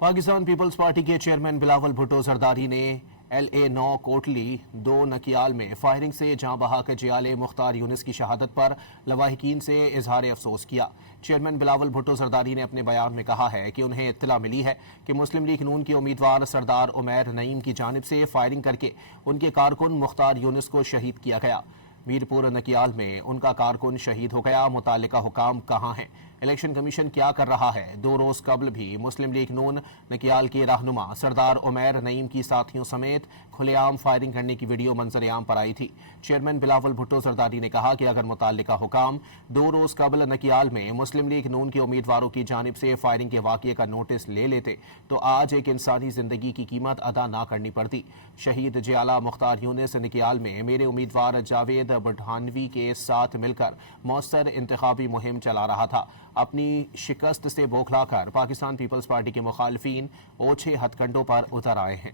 Pakistan Peoples party کے chairman Bilawal Bhutto Zardari نے LA9 Kotli 2 Nakyal میں فائرنگ سے جاں بحق جیال مختار یونس کی شہادت پر لواحقین سے اظہار افسوس کیا۔ چیئرمین بلاول بھٹو زرداری نے اپنے بیان میں کہا ہے کہ انہیں اطلاع ملی ہے کہ مسلم لیگ نون کے امیدوار سردار عمیر نعیم کی جانب سے فائرنگ کر کے ان کے کارکن مختار یونس کو شہید کیا گیا۔ میرپور نکیال میں ان کا کارکن شہید ہو گیا۔ متعلقہ حکام کہاں ہیں؟ الیکشن کمیشن کیا کر رہا ہے؟ 2 روز قبل بھی مسلم لیگ نون نکیال کے رہنما سردار عمیر نعیم کی ساتھیوں سمیت کھلے عام فائرنگ کرنے کی ویڈیو منظر عام پر آئی تھی۔ چیئرمین بلاول بھٹو زرداری نے کہا کہ اگر متعلقہ حکام 2 روز قبل نکیال میں مسلم لیگ نون کے امیدواروں کی جانب سے فائرنگ کے واقعے کا نوٹس لے لیتے تو آج ایک انسانی زندگی کی قیمت ادا نہ کرنی پڑتی۔ شہید جیالہ مختار یونس نکیال میں میرے امیدوار جاوید بڑھانوی کے ساتھ مل کر مؤثر انتخابی مہم چلا رہا تھا۔ اپنی شکست سے بوکھلا کر پاکستان پیپلز پارٹی کے مخالفین اوچھے ہتھ کنڈوں پر اتر آئے ہیں۔